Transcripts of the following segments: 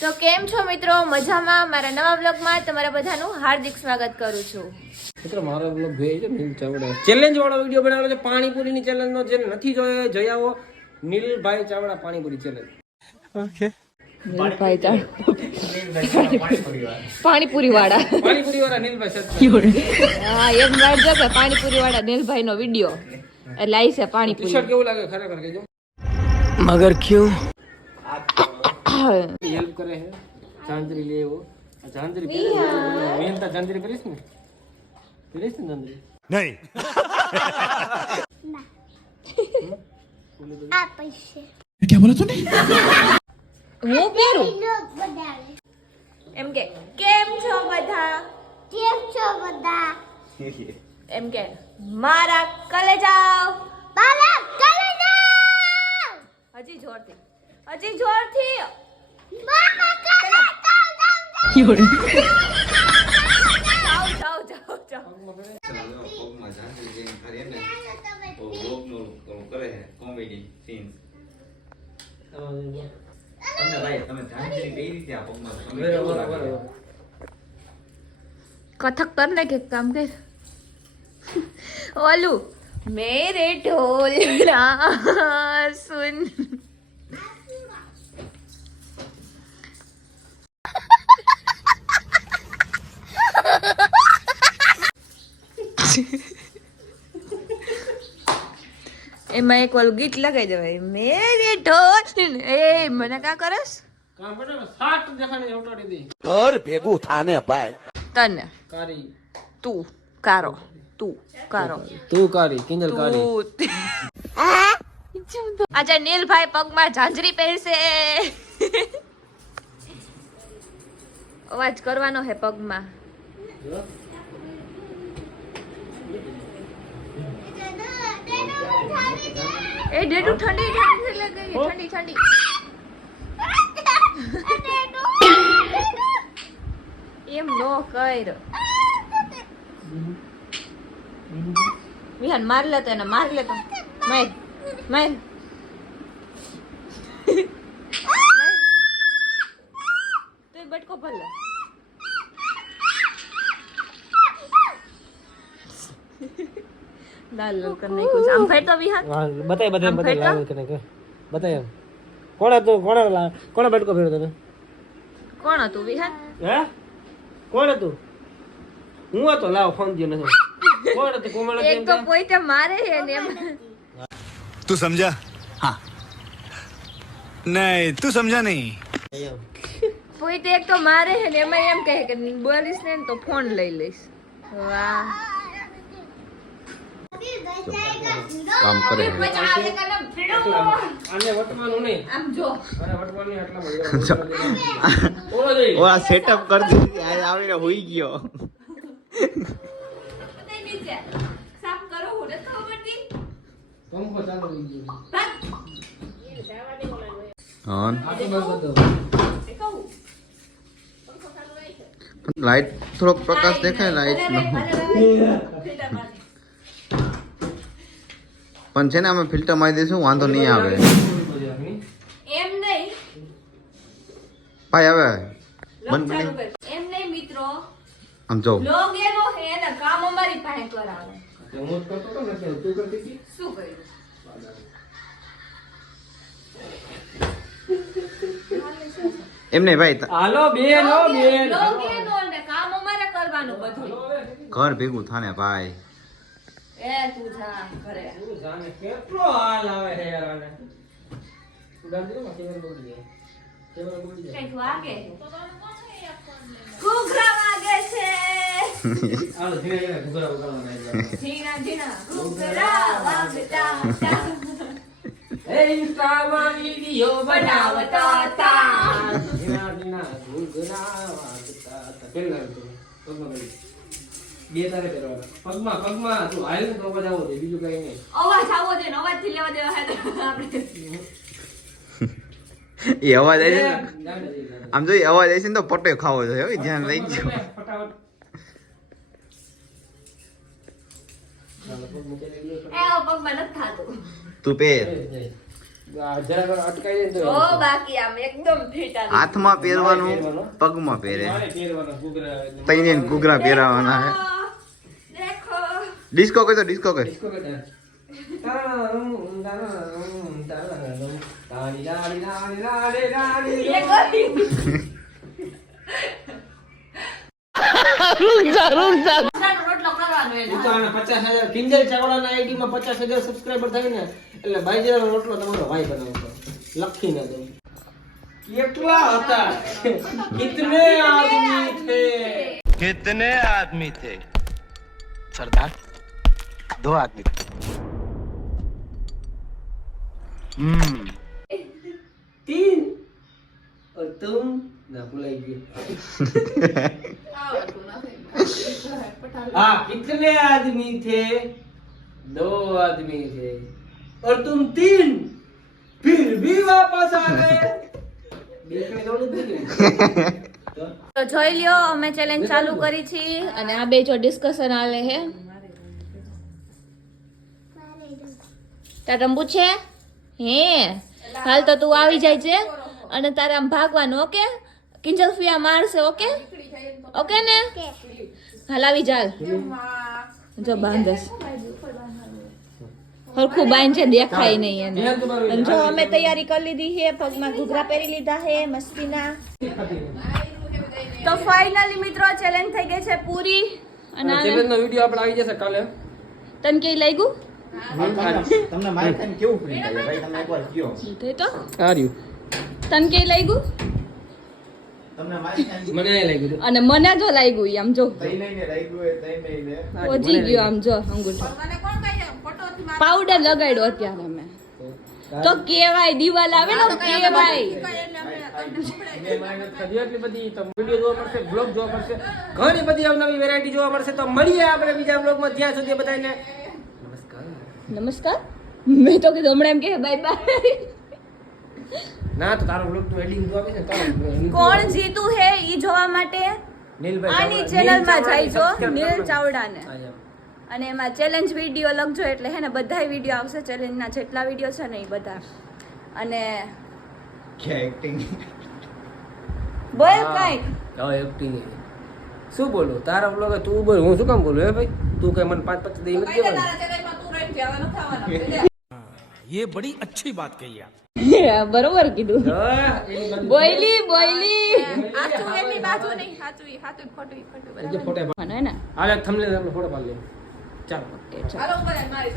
તો કેમ છો મિત્રો? મજામાં? મારા નવા વ્લોગમાં તમારા બધાનું હાર્દિક સ્વાગત કરું છું. મિત્રો મારો વ્લોગ જોઈ છે નીલ ચાવડા ચેલેન્જ વાળો વિડિયો બનાવેલો છે. પાણીપુરીની ચેલેન્જ નો જે નથી જોયો જઈ આવો. નીલભાઈ ચાવડા પાણીપુરી ચેલેન્જ. ઓકે. નીલભાઈ ચાવડા પાણીપુરી વાળા નીલભાઈ સર. હા એમ રાખજો કે પાણીપુરી વાળા નીલભાઈ નો વિડિયો એટલે આવી છે પાણીપુરી. ટી-શર્ટ કેવું લાગે ખરેખર કહેજો. मगर क्यों હેલ્પ કરે છે ચાંદરી લે એવો ચાંદરી મહેનત ચાંદરી કરીશ ને ચાંદરી नहीं આ પૈસે क्या बोला तूने હું પહેરું લોક બધાને એમ કે કેમ છો બધા? કેમ છો બધા? એમ કે મારા કલેજાઓ બાલા કલે જાઓ હજી જોરથી મામા કલે જાઓ જાઓ કથક કર ને કે કામ કર ઓલું મેરે ઢોલના સુન એમાં એક ઓલું ગીત લગાઈ દેવાય મેરે ઢોલ એ મને કા કરસ કામ કરે સાત દેખાને ઉટાડી દે और भेगू थाने पाए તને કારી તું કારો તું કારી કિંજલ કારી આજે નીલભાઈ પગમાં ઝાંઝરી પહેરશે અવાજ કરવાનો હે પગમાં એ ડેડુ ઠંડી એમ નો કર વિહાન માર લેતો એને માર લેતો માર તું બટકો ભલે લાલ લાલ કર નાખ્યું છે. આમ ફેર તો વિહાન બતાય આમ ફેરતો? લાલ કરીને કે બતાય એમ કોણે બેટકો ફેર્યો તને કોણ હતું વિહાન? હે કોણ હતું હું હતો લાવ ફોન દયો નથી કોણ હતું કોમળ હતી એક એમ તો કે? પોઈતે મારે છે ને એમ तू समझा हाँ नहीं तू समझा नहीं એમ. પોઈતે એક તો મારે છે ને એમાં એમ કહે કે બોલીશ ને તો ફોન લઈ લઈશ. વાહ काम करे આને વટવાનું નહીં આમ જો અરે વટવાનું નહીં આટલામાં ઓલો જોઈ वो सेटअप कर दी आवीने होई गयो નીચે સાફ કરો હું નથી ખબર પડતી પંખો ચાલુ થઈ ગયો हां આટલો બધો બધો એ કહું लाइट थोड़ो प्रकाश देखाय लाइट नो पण छे ने અમે ફિલ્ટર મારી દેશું વાંધો નહીં આવે એમ નહીં ભાઈ હવે લોગ બંધ ચાલુ બની કર એમ નહીં મિત્રો આમ જો લોગ એનો હે ને કામ અમારી પાસે કરાવે હું જ કરતો હતો ને એટલે તું કરતી હતી શું કર્યું એમ નહીં ભાઈ હાલો બેન ઓ બેન લોગ એનો ને કામ અમારે કરવાનું બધું ઘર ભેગું થાને ભાઈ એ તું જા ઘરે તું જાણે કેટલો હાલ આવે છે યાર આને ઉડાડી દો કેમેરા ઉડી જાય કેમેરા ઉડી જાય કઈક વાગે ઘૂઘરા વાગે છે હાલો ધીરે ધીરે ઘૂઘરા ઉગાડવા જાય ઝીણા ઝીણા ઘૂઘરા વાગતા હતા. એ ઇન્સ્ટામાં વિડિયો બનાવતા હતા ધીના ધીના ઘૂઘરા વાગતા હતા કેટલા પગમાં ગઈ બે તારે પહેરવાના પગમાં તું હાલ ને તો અવાજ આવો દે બીજું કઈ નહીં અવાજ આવો દે ને અવાજથી લેવા દેવા હે તો આપણે એ અવાજ આવી છે ને જાણે જઈ આમ જો અવાજ આવી છે ને તો પટો ખાવો જોઈએ હો ધ્યાન રાખજો ફટાફટ ચાલો પગ મૂકી દઈએ એ પગમાં નથી થાતું તું પહેર જરાક અટકાઈ જાય ને તો જો બાકી આમ એકદમ ફિટ આવી હાથમાં પહેરવાનું પગમાં પહેરે તઈને ઘૂઘરા પહેરાવાના હે દેખો ડિસ્કો કહી તો ડિસ્કો કહી ડિસ્કો કરતા તાણી લાડી લાડી લાડી લાડી એ કરી રોટલો કરવાનો ઈ તો આને 50,000 કિંજલ ચાવડાના આઈડી માં 50,000 સબસ્ક્રાઇબર થાય ને એટલે ભાઈજીનો રોટલો તમારો ભાઈ બનાવતો લખીને દો કેટલા હતા કિતને આદમી થે कितने आदमी थे सरदार 2 आदमी तीन और तुम ना भुलाई गए हाँ कितने आदमी थे 2 आदमी थे और तुम 3 फिर भी वापस आ गए बीच में थोड़ी दिख તો જોઈ લ્યો અમે ચેલેન્જ ચાલુ કરી છે અને આ બે જો ડિસ્કશન આલે હે તારે રમવું છે હે હાલ તો તું આવી જાય છે અને તારે આમ ભાગવાનું ઓકે કિંજલ ફિયા મારશે ઓકે ઓકે ને હાલ આવી જાલ જો બાંધસ હરખું બાંધ છે દેખાય નહીં એને અને જો અમે તૈયારી કરી લીધી છે પગમાં ઘૂઘરા પહેરી લીધા છે મસ્તીના તો ફાઇનલી મિત્રો ચેલેન્જ થઈ ગઈ છે પૂરી અને ચેલેન્જ નો વિડિયો આપણે આવી જશે કાલે તને કેવી લાગ્યું તમને મારી ખાઈને કેવું ફીલ થાય ભાઈ તમે એકવાર કયો તે તો આ રહ્યું તને કેવી લાગ્યું તમને મારી ખાઈને મને એ લાગ્યું અને મને જો લાગ્યું ઈ આમ જો તઈ નહીં લાગ્યું હોય તઈ નહીં લે પહોંચી ગયો આમ જો અંગૂઠો પાવડર લગાડ્યો અત્યારે મેં તો કેવાય દિવાલ આવે ને કેવાય એટલી બધી તો વિડિયો જોવા મળશે બ્લોગ જોવા મળશે ઘણી બધી અવનવી વેરાયટી જોવા મળશે તો મળીએ આપણે બીજા બ્લોગમાં ત્યાં સુધી બધાને નમસ્કાર નમસ્કાર મેં તો કીધું હમણાં એમ કે બાય બાય ના તો તારો બ્લોગ નું એડિંગ જોવા છે ને કોણ જીતું હે ઈ જોવા માટે આની ચેનલમાં જાયજો નીલ ચાવડાને અને એમાં ચેલેન્જ વિડીયો લખજો એટલે હે ને બધાય વિડીયો આવશે ચેલેન્જના જેટલા વિડીયો છે ને એ બધા અને કે એક્ટિંગ બોલ કાંઈક હા એક્ટિંગ શું બોલું તારા બ્લોગ તું બોલ હું શું કામ બોલું હે ભાઈ તું કઈ મને 5-5 દઈ નથી દેવાનું ये बड़ी अच्छी बात कही आप બરોબર કીધું હા, બોયલી બોયલી જે ફોટો હે ને હાલે થંબનેલ આપણે ફોટો પાડી લઈએ ચાલો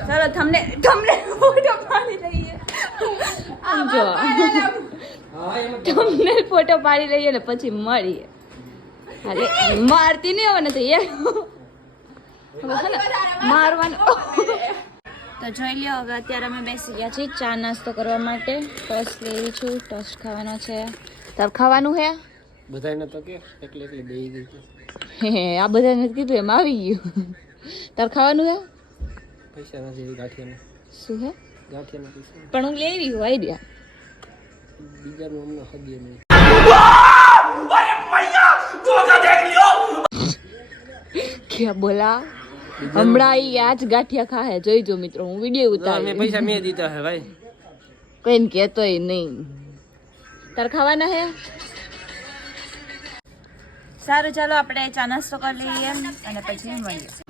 ચાલો તમને ફોટો પાડી લઈએ આમ જો હા એમ તમને ફોટો પાડી લઈએ ને પછી મળીએ અરે મારતી નહીં હવે નથી મારવાનું તો જોઈ લ્યો હવે અત્યારે અમે બેસી ગયા છીએ ચા નાસ્તો કરવા માટે ટોસ્ટ લેવી છું ટોસ્ટ ખાવાનો છે તાર ખાવાનું હે બધાને તો કે એટલે દઈ ગઈ આ બધાને કીધું એમ આવી ગયું તાર ખાવાનું હે પૈસા નથી ગાંઠિયાના શું હે ગાંઠિયાના પૈસા પણ હું લેવી હું આઈડિયા બીજાનું અમને ખબર નહીં કે બોલા હમણાં ઈ આજ ગાંઠિયા ખાહે જોઈજો મિત્રો હું વિડીયો મેં ઉતારી પૈસા મેં દીધા હે ભાઈ કોઈને કહેતોય નહીં તાર ખાવાના હે સારું ચાલો આપણે ચા નાસ્તો કરી લઈએ અને પછી મળીએ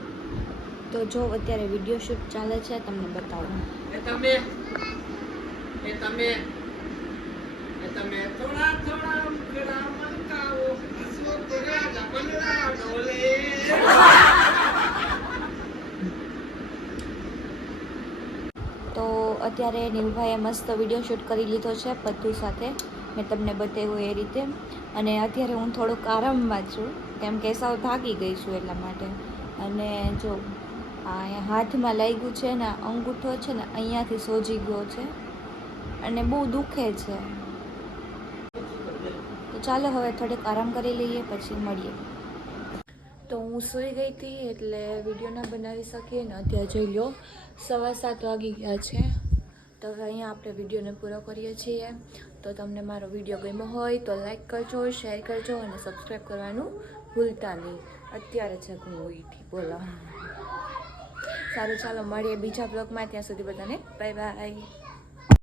તો જો અત્યારે વિડીયો શૂટ ચાલે છે તમને બતાવું તમે થોડા થોડા ઉકળા મલકાઓ હસવો કર્યા જબલડા ડોલે તો અત્યારે નીલભાઈએ મસ્ત વિડીયો શૂટ કરી લીધો છે બધું સાથે મેં તમને બતાવ્યું એ રીતે અને અત્યારે હું થોડુંક આરામમાં છું કેમ કે સાવ થાકી ગઈ છું એટલા માટે અને જો આ હાથમાં લાગ્યું છે ને અંગૂઠો છે ને અહીંયાથી સોજી ગયો છે અને બહુ દુખે છે તો ચાલો હવે થોડીક આરામ કરી લઈએ પછી મળીએ તો હું સૂઈ ગઈ હતી એટલે વિડીયો ના બનાવી શકીએ ને અત્યારે જોઈ લો 7:15 વાગી ગયા છે તો હવે અહીંયા આપણે વિડીયોને પૂરો કરીએ છીએ તો તમને મારો વિડીયો ગમ્યો હોય તો લાઈક કરજો શેર કરજો અને સબસ્ક્રાઈબ કરવાનું ભૂલતા નહીં અત્યારે છે હું ઉઠી બોલો સારું ચાલો મળીએ બીજા બ્લોગમાં ત્યાં સુધી બધાને બાય બાય